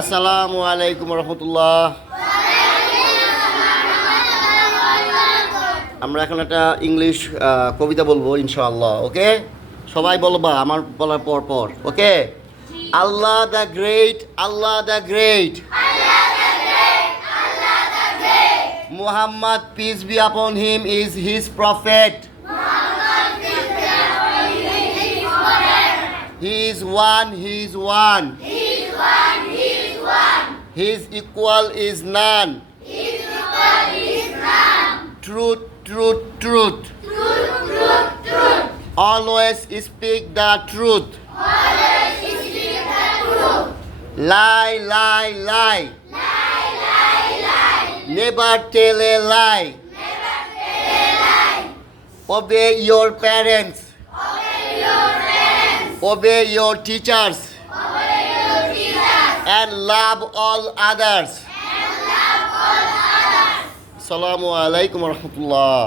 আসসালামু আলাইকুম রহমতুল্লাহ। আমরা এখন একটা ইংলিশ কবিতা বলবো ইনশাআল্লাহ। ওকে, সবাই বলবা আমার বলার পর পর। Okay, Allah the great, Allah the great, Muhammad peace be upon him is his prophet. He is one, he is one. His equal is none. Truth, truth, truth. Always speak the truth. Lie, lie, lie. Never tell a lie. Obey your parents. Obey your teachers. And love all others. Assalamu alaikum warahmatullah.